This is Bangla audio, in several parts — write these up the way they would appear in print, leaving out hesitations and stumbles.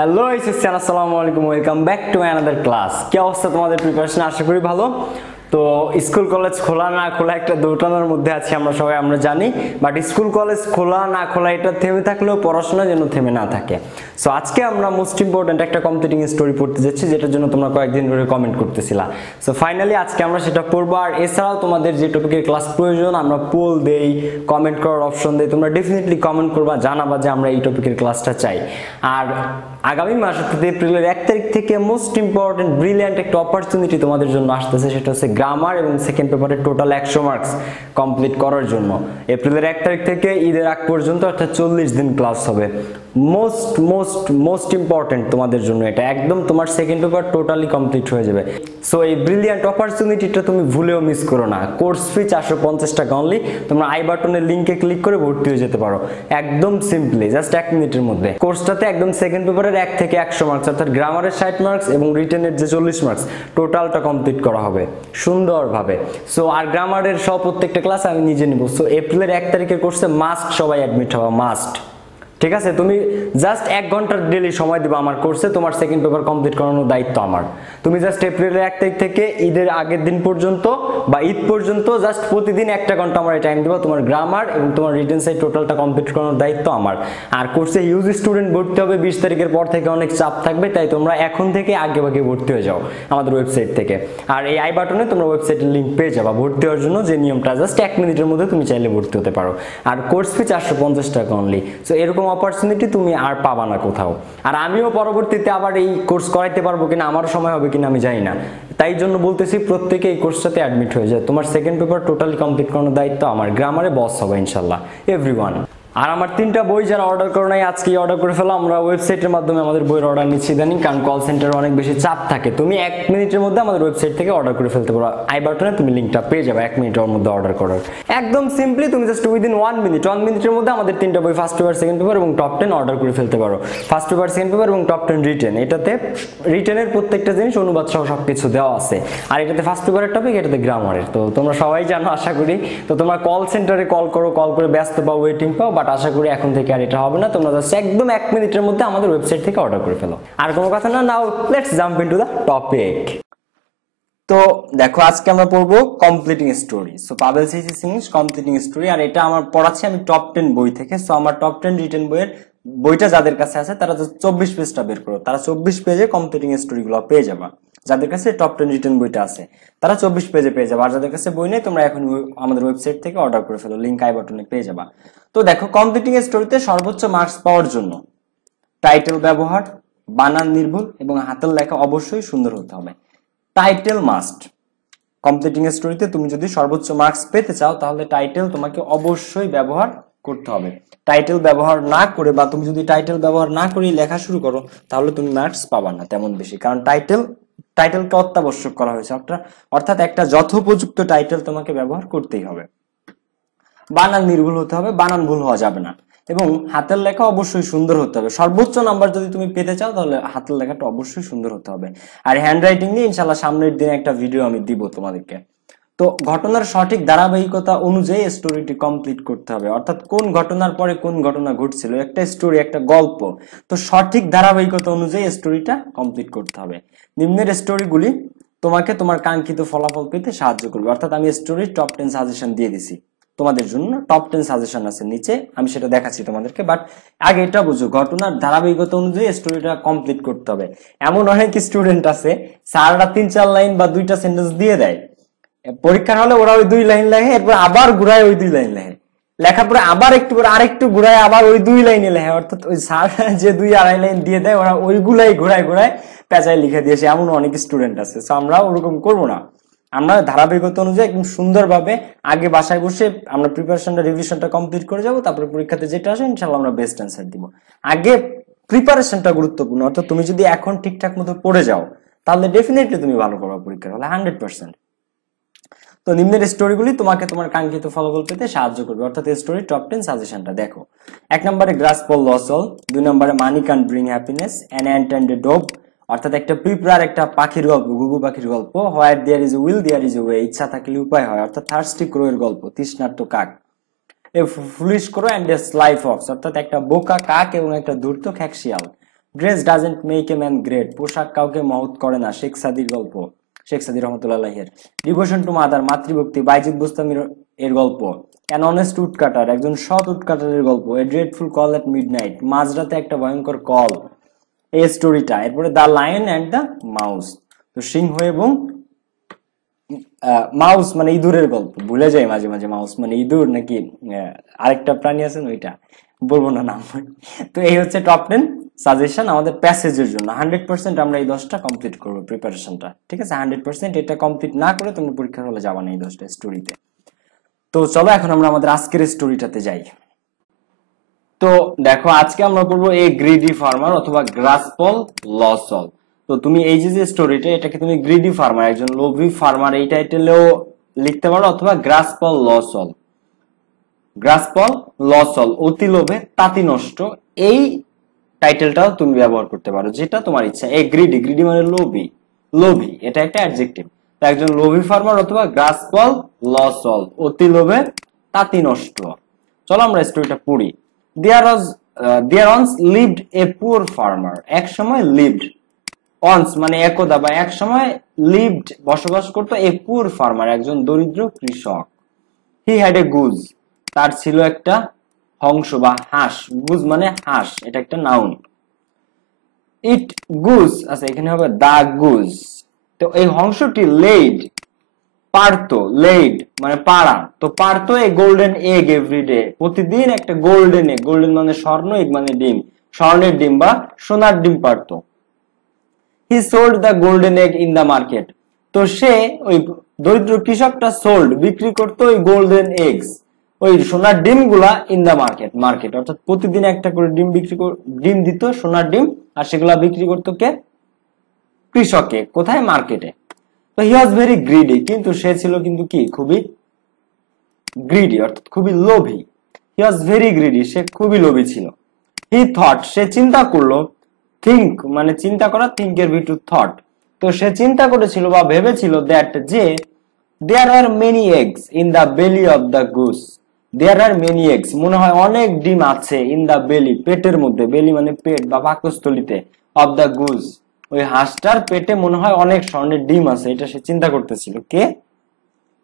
হ্যালো এসএসসি আসসালামু আলাইকুম, welcome back to another class. কি অবস্থা তোমাদের প্রিপারেশন? আশা করি ভালো। তো স্কুল কলেজ খোলা না খোলা একটা দোটানার মধ্যে আছি আমরা জানি, বাট স্কুল কলেজ খোলা না খোলা এটা থেমে থাকলেও পড়াশোনা যেন থেমে না থাকে। সো আজকে আমরা মোস্ট ইম্পর্টেন্ট একটা কমপ্লিটিং স্টোরি পড়তে যাচ্ছি, যেটার জন্য তোমরা কয়েকদিন ধরে কমেন্ট করতেছিলা। সো ফাইনালি আজকে আমরা সেটা পড়বো। আর এছাড়াও তোমাদের যে টপিকের ক্লাস প্রয়োজন আমরা পোল দেই, কমেন্ট করার অপশন দেই, তোমরা ডেফিনেটলি কমেন্ট করবা, জানাবা যে আমরা এই টপিকের ক্লাসটা চাই। আর আগামী মাস অর্থাৎ এপ্রিলের 1 তারিখ থেকে মোস্ট ইম্পর্টেন্ট ব্রিলিয়ান্ট একটা অপরচুনিটি তোমাদের জন্য আসতেছে, সেটা হচ্ছে গ্রামার এবং সেকেন্ড পেপারের টোটাল 100 মার্কস কমপ্লিট করার জন্য। এপ্রিলের 1 তারিখ থেকে ঈদের আগ পর্যন্ত অর্থাৎ 40 দিন ক্লাস হবে। মোস্ট ইম্পর্টেন্ট তোমাদের জন্য এটা, একদম তোমার সেকেন্ড পেপার টোটালি কমপ্লিট হয়ে যাবে। সো এই ব্রিলিয়ান্ট অপরচুনিটিটা তুমি ভুলেও মিস করো না। কোর্স ফি 450 টাকা অনলি। তোমরা আই বাটনের লিংকে ক্লিক করে ভর্তি হয়ে যেতে পারো একদম সিম্পলি, জাস্ট 1 মিনিটের মধ্যে। কোর্সটাতে একদম সেকেন্ড পেপারের 1 থেকে 100 মার্কস অর্থাৎ গ্রামারের 60 মার্কস এবং রিটেনের যে 40 মার্কস টোটালটা কমপ্লিট করা হবে সুন্দরভাবে। সো আর গ্রামারের প্রত্যেকটা ক্লাস আমি নিজে নিব। সো এপ্রিলের 1 তারিখের কোর্সে মাস্ট সবাই অ্যাডমিট হওয়া, মাস্ট। ঠিক আছে, তুমি জাস্ট 1 ঘন্টার ডেলি সময় দিবা আমার কোর্সে, তোমার সেকেন্ড পেপার কমপ্লিট করানোর দায়িত্ব আমার। তুমি জাস্ট এপ্রিলের 1 তারিখ থেকে ঈদের আগের দিন পর্যন্ত বা ঈদ পর্যন্ত জাস্ট প্রতিদিন 1 ঘন্টা আমার টাইম দিবা, তোমার গ্রামার এবং তোমার রিটেন সাইড টোটালটা কমপ্লিট করানোর দায়িত্ব আমার। আর কোর্সে হিউজ স্টুডেন্ট ভর্তি হবে, 20 তারিখের পর থেকে অনেক চাপ থাকবে, তাই তোমরা এখন থেকে আগে ভর্তি হয়ে যাও আমাদের ওয়েবসাইট থেকে। আর এই আই বাটনে তোমরা ওয়েবসাইটের লিঙ্ক পেয়ে যাবা ভর্তি হওয়ার জন্য, যে নিয়মটা জাস্ট 1 মিনিটের মধ্যে তুমি চাইলে ভর্তি হতে পারো। আর কোর্স ফি 450 টাকা অনলি। সো এরকম অপরচুনিটি তুমি আর পাবা না কোথাও। আর আমিও পরবর্তীতে আবার এই কোর্স করাইতে পারবো কিনা, আমারও সময় হবে কিনা আমি জানি না, তাই জন্য বলতেছি প্রত্যেকে এই কোর্সটাতে অ্যাডমিট হয়ে যায়। তোমার সেকেন্ড পেপার টোটালি কমপ্লিট করানোর দায়িত্ব আমার। গ্রামারে বস হবে ইনশাল্লাহ এভরিওয়ান। আর আমার 3টা বই যারা অর্ডার করো নাই আজকেই অর্ডার করে ফেলো। আমরা ওয়েবসাইটের মাধ্যমে আমাদের বইয়ের অর্ডার নিচ্ছি ইদানিং, কারণ কল সেন্টারে অনেক বেশি চাপ থাকে। তুমি 1 মিনিটের মধ্যে আমাদের ওয়েবসাইট থেকে অর্ডার করে ফেলতে পারো। আই বাটনে তুমি লিঙ্কটা পেয়ে যাবে 1 মিনিটের মধ্যে অর্ডার করার। একদম সিম্পলি তুমি জাস্ট উইদিন 1 মিনিটের মধ্যে আমাদের 3টা বই ফার্স্ট পেপার, সেকেন্ড পেপার এবং টপ 10 অর্ডার করে ফেলতে পারো। ফার্স্ট পেপার, সেকেন্ড পেপার এবং টপ 10 রিটেন। এটাতে রিটেনের প্রত্যেকটা জিনিস অনুবাদ সহ সবকিছু দেওয়া আছে। আর এটাতে ফার্স্ট পেপারের টপিক, এটাতে গ্রামারের। তো তোমরা সবাই জানো আশা করি। তো তোমরা কল সেন্টারে কল করো, কল করে ব্যস্ত পাও, ওয়েটিং পাও, বাট আশা করি এখন থেকে আর এটা হবে না। তোমরা জাস্ট একদম 1 মিনিটের মধ্যে আমাদের ওয়েবসাইট থেকে অর্ডার করে ফেলো। আর কোনো কথা না, now let's jump into the topic. তো দেখো আজকে আমরা পড়বো কমপ্লিটিং স্টোরি। সো পাবেল সিসিস ইংলিশ কমপ্লিটিং স্টোরি। আর এটা আমার পড়াচ্ছি আমি টপ 10 বই থেকে। সো আমার টপ 10 রিটেন বইয়ের বইটা যাদের কাছে আছে তারা 24 পেজটা বের করো, তারা 24 পেজে কমপ্লিটিং স্টোরি গুলো পেয়ে যাবা। যাদের কাছে টপ 10 রিটেন বইটা আছে তারা 24 পেজে পেয়ে যাবে। আর যাদের কাছে বই নেই তোমরা এখন আমাদের ওয়েবসাইট থেকে অর্ডার করে ফেলো, লিংক আই বাটনে পেয়ে যাবা। তো দেখো কমপ্লিটিং স্টোরিতে সর্বোচ্চ মার্কস পাওয়ার জন্য টাইটেল ব্যবহার, বানান নির্ভুল এবং হাতের লেখা অবশ্যই সুন্দর হতে হবে। Title must. কমপ্লিটিং স্টোরিতে তুমি যদি সর্বোচ্চ মার্কস পেতে চাও তাহলে টাইটেল তোমাকে অবশ্যই ব্যবহার করতে হবে। টাইটেল ব্যবহার না করে বা তুমি যদি টাইটেল ব্যবহার না করে লেখা শুরু করো তাহলে তুমি মার্কস পাবা না তেমন বেশি, কারণ টাইটেলকে অত্যাবশ্যক করা হয়েছে, অর্থাৎ একটা যথোপযুক্ত টাইটেল তোমাকে ব্যবহার করতেই হবে। বানান নির্ভুল হতে হবে, বানান ভুল হওয়া যাবে না, এবং হাতের লেখা অবশ্যই সুন্দর হতে হবে। সর্বোচ্চ নাম্বার যদি তুমি পেতে চাও তাহলে হাতের লেখাটা অবশ্যই সুন্দর হতে হবে। আর হ্যান্ড রাইটিং নিয়ে ইনশাল্লাহ সামনের দিনে একটা ভিডিও আমি দিব তোমাদেরকে। তো ঘটনার সঠিক ধারাবাহিকতা অনুযায়ী স্টোরিটি কমপ্লিট করতে হবে, অর্থাৎ কোন ঘটনার পরে কোন ঘটনা ঘটছিল, একটা স্টোরি একটা গল্প, তো সঠিক ধারাবাহিকতা অনুযায়ী স্টোরিটা কমপ্লিট করতে হবে। নিম্নের স্টোরিগুলি তোমাকে তোমার কাঙ্ক্ষিত ফলাফল পেতে সাহায্য করবে। অর্থাৎ আমি স্টোরির টপ 10 সাজেশন দিয়ে দিছি তোমাদের জন্য, টপ 10 সাজেশন আছে নিচে, আমি সেটা দেখাচ্ছি তোমাদেরকে। বাট আগে এটা বুঝো, ঘটনার ধারাবাহিকতা অনুযায়ী স্টোরিটা কমপ্লিট করতে হবে। এমন অনেক স্টুডেন্ট আছে স্যাররা 3-4 লাইন বা 2টা সেন্টেন্স দিয়ে দেয়, পরীক্ষার হলে ওরা ওই 2 লাইন লেখে, এরপর আবার ঘুরায় ওই 2 লাইন লেখে, লেখার পরে আবার একটু পরে আরেকটু ঘুরায় আবার ওই 2 লাইনে লেখে। অর্থাৎ ওই স্যার যে 2-2.5 লাইন দিয়ে দেয় ওরা ওইগুলাই ঘুরায় পেঁচায় লিখে দিয়েছে, এমন অনেক স্টুডেন্ট আছে। সো আমরা ওরকম করবো না, আমরা ধারাবাহিকতা অনুযায়ী একদম সুন্দরভাবে আগে বাসায় বসে আমরা প্রিপারেশনটা রিভিশনটা কমপ্লিট করে যাব, তারপরে পরীক্ষাতে যেটা আসে ইনশাআল্লাহ আমরা বেস্ট অ্যান্সার দিব। আগে প্রিপারেশনটা গুরুত্বপূর্ণ, অর্থাৎ তুমি যদি এখন ঠিকঠাক মতো পড়ে যাও তাহলে ডেফিনেটলি তুমি ভালো করবে পরীক্ষার হলে 100%। তো নিম্নের স্টোরিগুলি তোমাকে তোমার কাঙ্ক্ষিত ফলাফল পেতে সাহায্য করবে, অর্থাৎ স্টোরি টপ 10 সাজেশনটা দেখো। 1 নম্বরে গ্রাস ফর লসল, 2 নম্বরে money can bring happiness, an ant and a dog, অর্থাৎ একটা পিঁপড়ার একটা পাখির গল্প, ঘুঘু পাখির গল্প। Where there is a will there is a way, ইচ্ছা থাকলে উপায় হয়, অর্থাৎ থার্স্টি ক্রো এর গল্প, তৃষ্ণার্ত কাক। A foolish crow and a sly fox, অর্থাৎ একটা বোকা কাক এবং একটা ধূর্ত খ্যাকশিয়াল। Dress doesn't make a man great, পোশাক কাউকে মহৎ করে না, শেখ সাদির গল্প, শেখ সাদি রহমতুল্লাহ এর। ডিভোশন টু মাদার, মাতৃভক্তি, বাইজিদ বুস্তামির এর গল্প। অ্যান অনেস্ট উডকাটার, একজন সৎ উডকাটারের গল্প। এ ড্রেডফুল কল এট মিডনাইট, মাঝরাতে একটা ভয়ঙ্কর কল, এই স্টোরিটা। এরপরে the lion and the mouse, তো সিংহ এবং মাউস মানে ইঁদুরের গল্প, ভুলে যাই মাঝে মাঝে মাউস মানে ইঁদুর নাকি আরেকটা প্রাণী আছে ওইটা বলবো না নাম। তো এই হচ্ছে টপ 10 সাজেশন আমাদের প্যাসেজের জন্য। 100% আমরা এই 10টা কমপ্লিট করবো প্রিপারেশনটা, ঠিক আছে? 100% এটা কমপ্লিট না করে তুমি পরীক্ষার হলে যাবা না এই 10টা স্টোরিতে। তো চলো এখন আমরা আমাদের আজকের স্টোরিটাতে যাই। তো দেখো আজকে আমরা পড়বো এ গ্রিডি ফার্মার অথবা গ্রাসপল লসল। তো তুমি এই যে স্টোরিটা, এটাকে তুমি গ্রিডি ফার্মার, একজন লোভী ফার্মার, এই টাইটেলেও লিখতে পারো, অথবা গ্রাসপল লসল। গ্রাসপল লসল, অতি লোভে তাঁতি নষ্ট, এই টাইটেলটাও তুমি ব্যবহার করতে পারো, যেটা তোমার ইচ্ছা। এ গ্রিডি, গ্রিডি মানে লোভী, লোভী এটা একটা অ্যাডজেক্টিভ। তো একজন লোভী ফার্মার অথবা গ্রাসপল লসল, অতি লোভে তাঁতি নষ্ট। চলো আমরা স্টোরিটা পড়ি। There once lived a poor farmer. এক সময় lived, once মানে একদা বা এক সময়, lived বসবাস করতো, a poor farmer একজন দরিদ্র কৃষক। He had a goose, তার ছিল একটা হংস বা হাঁস। goose মানে হাঁস, এটা একটা নাউন। It goose, আচ্ছা এখানে হবে the goose। তো এই হংসটি laid, পারতো, লেইড মানে পাড়া, তো পারতো এ গোল্ডেন এগ এভরিডে, প্রতিদিন একটা গোল্ডেন এগ, গোল্ডেন মানে স্বর্ণ, এগ মানে ডিম, স্বর্ণের ডিম বা সোনার ডিম পারতো। He sold the golden egg in the market, তো সে ওই দরিদ্র কৃষকটা সোল্ড বিক্রি করতো ওই গোল্ডেন এগস, ওই সোনার ডিম গুলা ইন দ্য মার্কেট, মার্কেট অর্থাৎ প্রতিদিন একটা করে ডিম ডিম দিত, সোনার ডিম, আর সেগুলা বিক্রি করতো কে? কৃষকে। কোথায়? মার্কেটে। তো হি ওয়াজ ভেরি গ্রিডি, কিন্তু সে ছিল কিন্তু কি খুবই গ্রিডি অর্থাৎ খুবই লোভী। হি ওয়াজ ভেরি গ্রিডি, সে খুবই লোভী ছিল। হি থট, সে চিন্তা করলো, থিঙ্ক মানে চিন্তা করা, থিঙ্ক এর ভি টু থট, তো সে চিন্তা করেছিল বা ভেবেছিল দ্যাট যে there are many eggs in the belly of the goose, there are many eggs মনে হয় অনেক ডিম আছে, ইন দ্য বেলি পেটের মধ্যে, বেলি মানে পেট বা পাকস্থলিতে, অফ দ্য গুস ওই হাঁসটার পেটে মনে হয় অনেক স্বর্ণের ডিম আছে, এটা সে চিন্তা করতেছিল। কে?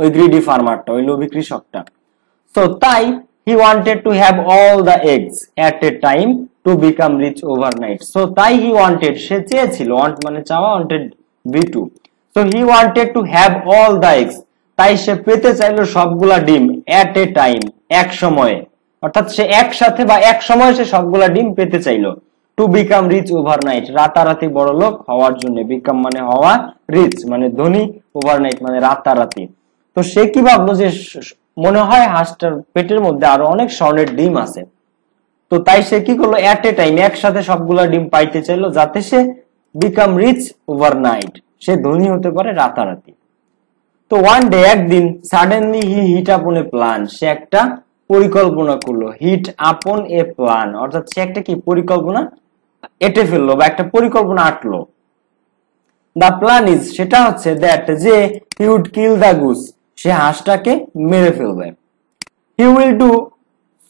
ওই গ্রিডি ফার্মারটা, ওই লোভী কৃষকটা। তো তাই he wanted to have all the eggs at a time to become rich overnight. So তাই হি ওয়ান্টেড, সে চেয়েছিল, ওয়ান্ট মানে চাওয়া, wanted V two. So he wanted to have all the eggs, তাই সে পেতে চাইলো সবগুলা ডিম, এট এ টাইম এক সময়ে, অর্থাৎ সে একসাথে বা এক সময় সে সবগুলা ডিম পেতে চাইলো। টু বিকাম রিচ ওভারনাইট, রাতারাতি বড় লোক হওয়ার জন্য, বিকাম মানে হওয়া, রিচ মানে ধনী, ওভারনাইট মানে রাতারাতি। তো সে কি ভাবলো যে মনে হয় হাঁসটার পেটের মধ্যে আরো অনেক স্বর্ণের ডিম আছে, তো তাই সে কি করলো, এট এ টাইম একসাথে সবগুলা ডিম পাইতে চাইলো, যাতে সে বিকাম রিচ ওভারনাইট, সে ধনী হতে পারে রাতারাতি। তো ওয়ান ডে একদিন, সাডেনলি হি হিট আপন এ প্ল্যান, সে একটা পরিকল্পনা করলো। হিট আপন এ প্ল্যান অর্থাৎ সে একটা কি পরিকল্পনা এঁটে ফেললো বা একটা পরিকল্পনা আঁটলো। দ্য প্ল্যান ইজ, সেটা হচ্ছে দ্যাট যে he would kill the goose, সে হাঁসটাকে মেরে ফেলবে। He will do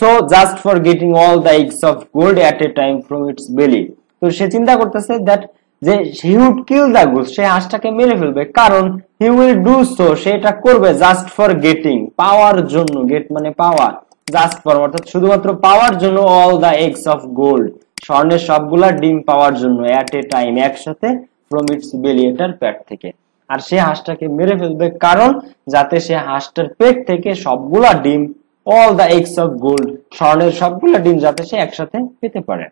so just for getting all the eggs of gold at a time from its belly. তো সে চিন্তা করতেছে দ্যাট যে he would kill the goose, সে হাঁসটাকে মেরে ফেলবে, কারণ হি উইল ডু সো, সে এটা করবে জাস্ট ফর গেটিং পাওয়ার জন্য, গেট মানে পাওয়া, জাস্ট ফর অর্থাৎ শুধুমাত্র পাওয়ার জন্য, all the eggs of gold স্বর্ণের সবগুলা ডিম পাওয়ার জন্য, এট এ টাইম একসাথে, ফ্রম ইটস বেলি এটার পেট থেকে। আর সে হাঁসটাকে মেরে ফেলবে কারণ যাতে সে হাঁসটার পেট থেকে সবগুলা ডিম, all the eggs of gold স্বর্ণের সবগুলা ডিম যাতে সে একসাথে পেতে পারে।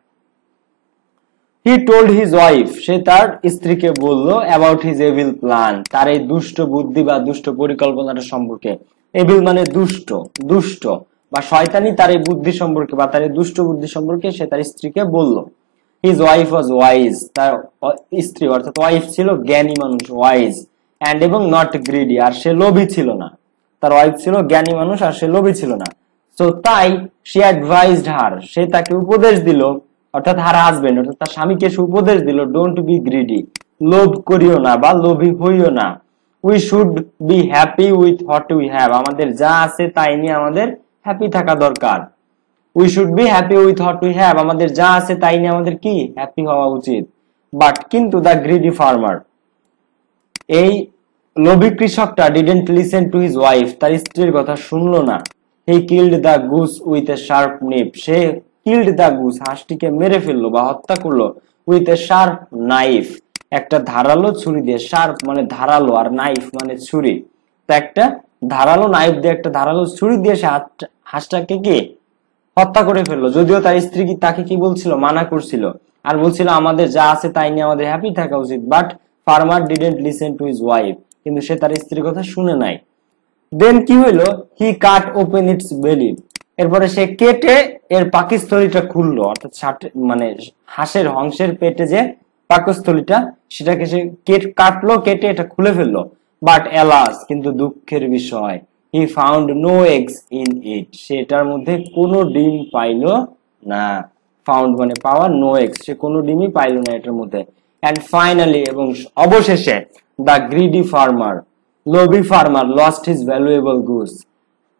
হি টোল্ড হিজ ওয়াইফ, সে তার স্ত্রীকে বলল, অ্যাবাউট হিজ এভিল প্ল্যান, তার এই দুষ্ট বুদ্ধি বা দুষ্ট পরিকল্পনাটা সম্পর্কে। এভিল মানে দুষ্ট, দুষ্ট বা শয়তানি, তার এই বুদ্ধি সম্পর্কে বা তার এই দুষ্ট বুদ্ধি সম্পর্কে সে তার স্ত্রীকে বলল। হিজ ওয়াইফ ওয়াজ ওয়াইজ, তার স্ত্রী অর্থাৎ ওয়াইফ ছিল জ্ঞানী মানুষ, ওয়াইজ, এন্ড এবং নট গ্রিডি, আর সে লোভী ছিল না। তার ওয়াইফ ছিল জ্ঞানী মানুষ আর সে লোভী ছিল না। সো তাই শি অ্যাডভাইজড হার, সে তাকে উপদেশ দিল, অর্থাৎ হার হাজবেন্ড অর্থাৎ তার স্বামীকে সে উপদেশ দিল, ডোন্ট বি গ্রিডি, লোভ করিও না বা লোভী হইও না। We should be happy with what we have, আমাদের যা আছে তাই নিয়ে আমাদের হ্যাপি থাকা দরকার। We should be happy with what we have, আমাদের যা আছে তাই নিয়ে আমাদের কি হ্যাপি হওয়া উচিত। বাট কিন্তু দ্য গ্রিডি ফার্মার, এই লোভী কৃষকটা didn't listen to his wife, তার স্ত্রীর কথা শুনলো না। He killed the goose with a sharp knife, সে কিল্ড দ্য গুস, হাঁসটিকে মেরে ফেললো বা হত্যা করলো, উইথ এ শার্প নাইফ, একটা ধারালো ছুরি দিয়ে। শার্প মানে ধারালো, আর নাইফ মানে ছুরি। তো একটা ধারালো নাইফ দিয়ে, একটা ধারালো ছুরি দিয়ে সে হাঁসটাকে কি হত্যা করে ফেললো। যদিও তার স্ত্রী কি তাকে কি বলছিল, মানা করছিল আর বলছিল আমাদের যা আছে তাই নিয়ে আমাদের হ্যাপি থাকা উচিত। But farmer didn't listen to his wife, কিন্তু সে তার স্ত্রীর কথা শুনে নাই। দেন কি হইলো, হি কাট ওপেন ইটস বেলি, এরপরে সে কেটে এর পাকস্থলীটা খুললো, অর্থাৎ মানে হাঁসের হংসের পেটে যে পাকস্থলীটা সেটাকে সে কাটলো, কেটে এটা খুলে ফেললো। বাট এলাস, কিন্তু দুঃখের বিষয়, he found no eggs in it, সে এটার মধ্যে কোনো ডিম পাইলো না। ফাউন্ড মানে পাওয়া, নো এগস, সে কোনো ডিমই পাইলো না এটার মধ্যে। এন্ড ফাইনালি, এবং অবশেষে, দ্য গ্রিডি ফার্মার, লোভী farmer, lost his valuable Goose,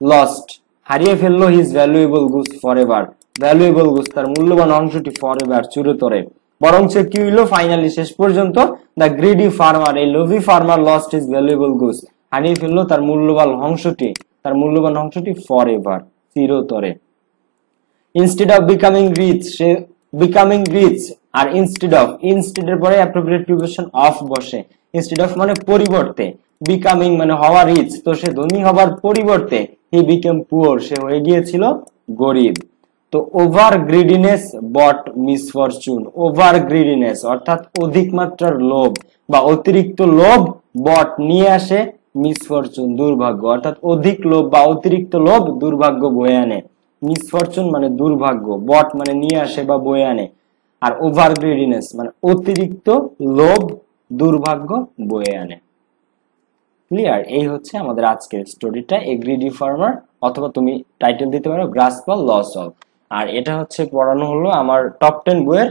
lost হারিয়ে ফেললো, his valuable Goose for ever, valuable Goose তার মূল্যবান অংশটি ফর এভার চিরতরে। বরঞ্চ কি হইলো, ফাইনালি শেষ পর্যন্ত, দ্য গ্রিডি ফার্মার, এই লোভী farmer, lost his valuable goose, হারিয়ে ফেললো তার মূল্যবান অংশটি ফর এভার চিরতরে। ইনস্টেড অফ বিকামিং রিচ, সে বিকামিং রিচ, আর ইনস্টেড এর পরে অ্যাপ্রোপ্রিয়েট প্রিপোজিশন অফ বসে। ইনস্টেড অফ মানে পরিবর্তে, বিকামিং মানে হওয়া রিচ, তো সে ধনী হবার পরিবর্তে হি বিকেম পুয়ার, সে হয়ে গিয়েছিল গরিব। তো ওভার গ্রিডিনেস বট মিসফরচুন, ওভার গ্রিডিনেস অর্থাৎ অধিক মাত্রার লোভ বা অতিরিক্ত লোভ, বট নিয়ে আসে, মিসফরচুন দুর্ভাগ্য, অর্থাৎ অধিক লোভ বা অতিরিক্ত লোভ দুর্ভাগ্য বয়ে আনে। মিসফরচুন মানে দুর্ভাগ্য, বট মানে নিয়ে আসে বা বয়ে আনে, আর ওভার গ্রিডিনেস মানে অতিরিক্ত লোভ দুর্ভাগ্য বয়ে আনে। ক্লিয়ার? এই হচ্ছে আমাদের আজকের স্টোরিটা, এ গ্রিডি ফার্মার, অথবা তুমি টাইটেল দিতে পারো গ্রাসপাল লস অফ। আর এটা হচ্ছে পড়ানো হলো আমার টপ 10 বইয়ের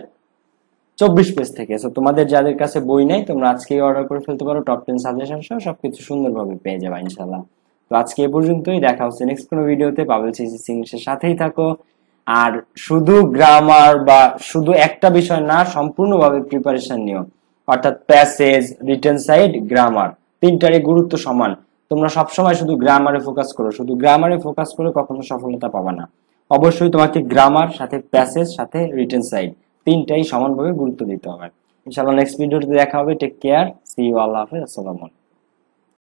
24 পেজ থেকে। সো তোমাদের যাদের কাছে বই নাই, তোমরা আজকেই অর্ডার করে ফেলতে পারো, টপ 10 সাজেশন সহ সবকিছু সুন্দরভাবে পেয়ে যাবে ইনশাআল্লাহ। তো আজকে এ পর্যন্তই, দেখা হচ্ছে নেক্সট কোনো ভিডিওতে। পাবেল সিসি ইংলিশের সাথেই থাকো। আর শুধু গ্রামার বা শুধু একটা বিষয় না, সম্পূর্ণভাবে প্রিপারেশন নিও, অর্থাৎ প্যাসেজ, রিটেন সাইড, গ্রামার, তিনটারই গুরুত্ব সমান। তোমরা সবসময় শুধু গ্রামারে ফোকাস করো, শুধু গ্রামারে ফোকাস করে কখনো সফলতা পাবা না। অবশ্যই তোমাকে গ্রামার, সাথে প্যাসেজ, সাথে রিটেন সাইড, তিনটাই সমানভাবে গুরুত্ব দিতে হবে। ইনশাআল্লাহ নেক্সট ভিডিওতে দেখা হবে। টেক কেয়ার, সি ইউ, আল্লাহ হাফেজ, আসসালামু আলাইকুম।